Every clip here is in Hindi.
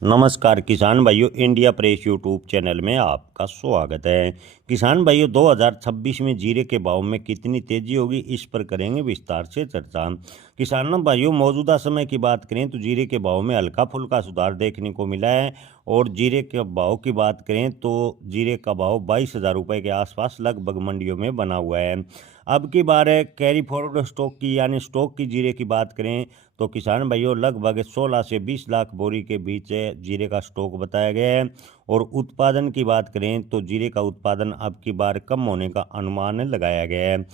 नमस्कार किसान भाइयों, इंडिया प्रेस यूट्यूब चैनल में आपका स्वागत है। किसान भाइयों, 2026 में जीरे के भाव में कितनी तेजी होगी, इस पर करेंगे विस्तार से चर्चा। किसानों भाइयों, मौजूदा समय की बात करें तो जीरे के भाव में हल्का फुल्का सुधार देखने को मिला है। और जीरे के भाव की बात करें तो जीरे का भाव 22,000 रुपये के आसपास लगभग मंडियों में बना हुआ है। अब की बार है कैरी फॉरवर्ड स्टॉक की, यानी स्टॉक की जीरे की बात करें तो किसान भाइयों लगभग 16 से 20 लाख बोरी के बीच जीरे का स्टॉक बताया गया है। और उत्पादन की बात करें तो जीरे का उत्पादन अब की बार कम होने का अनुमान लगाया गया है।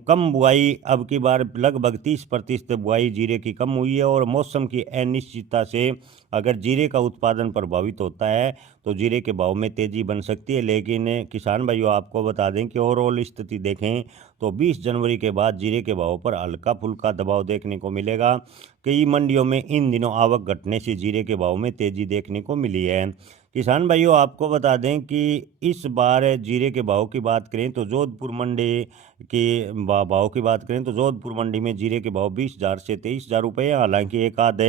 कम बुआई, अब की बार लगभग 30% बुआई जीरे की कम हुई है। और मौसम की अनिश्चितता से अगर जीरे का उत्पादन प्रभावित होता है तो जीरे के भाव में तेजी बन सकती है। लेकिन किसान भाइयों, आपको बता दें कि ओवरऑल स्थिति देखें तो 20 जनवरी के बाद जीरे के भाव पर हल्का फुल्का दबाव देखने को मिलेगा। कई मंडियों में इन दिनों आवक घटने से जीरे के भाव में तेजी देखने को मिली है। किसान भाइयों, आपको बता दें कि इस बार जीरे के भाव की बात करें तो जोधपुर मंडी की भाव की बात करें तो जोधपुर मंडी में जीरे के भाव 20,000 से 23,000 रुपये है। हालांकि एक आध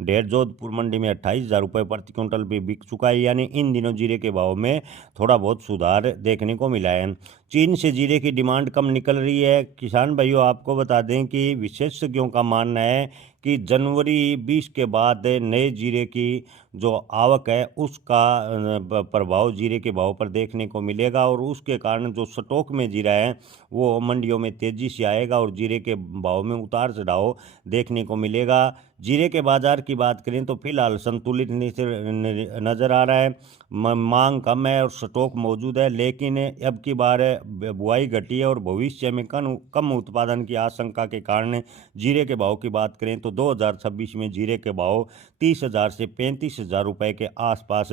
ढेर जोधपुर मंडी में 28,000 रुपये प्रति क्विंटल भी बिक चुका है। यानी इन दिनों जीरे के भाव में थोड़ा बहुत सुधार देखने को मिला है। चीन से जीरे की डिमांड कम निकल रही है। किसान भाइयों, आपको बता दें कि विशेषज्ञों का मानना है कि जनवरी 20 के बाद नए जीरे की जो आवक है उसका प्रभाव जीरे के भाव पर देखने को मिलेगा। और उसके कारण जो स्टॉक में जीरा है वो मंडियों में तेजी से आएगा और जीरे के भाव में उतार चढ़ाव देखने को मिलेगा। जीरे के बाजार की बात करें तो फिलहाल संतुलित नज़र आ रहा है। मांग कम है और स्टॉक मौजूद है। लेकिन अब की बार बुआई घटी है और भविष्य में कम उत्पादन की आशंका के कारण जीरे के भाव की बात करें तो 2026 में जीरे के भाव 30,000 से 35,000 रुपये के आसपास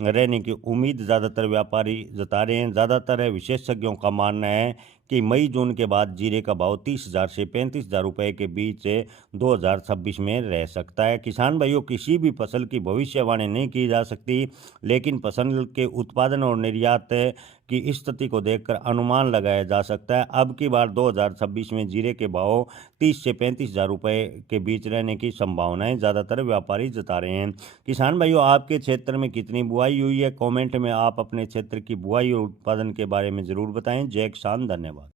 रहने की उम्मीद ज़्यादातर व्यापारी जता रहे हैं। ज़्यादातर विशेषज्ञों का मानना है कि मई जून के बाद जीरे का भाव 30,000 से 35,000 रुपये के बीच 2026 में रह सकता है। किसान भाइयों, किसी भी फसल की भविष्यवाणी नहीं की जा सकती, लेकिन फसल के उत्पादन और निर्यात की स्थिति को देखकर अनुमान लगाया जा सकता है। अब की बार 2026 में जीरे के भाव 30 से 35,000 रुपये के बीच रहने की संभावनाएं ज़्यादातर व्यापारी जता रहे हैं। किसान भाइयों, आपके क्षेत्र में कितनी बुआई हुई है, कमेंट में आप अपने क्षेत्र की बुआई और उत्पादन के बारे में ज़रूर बताएं। जय किसान, धन्यवाद।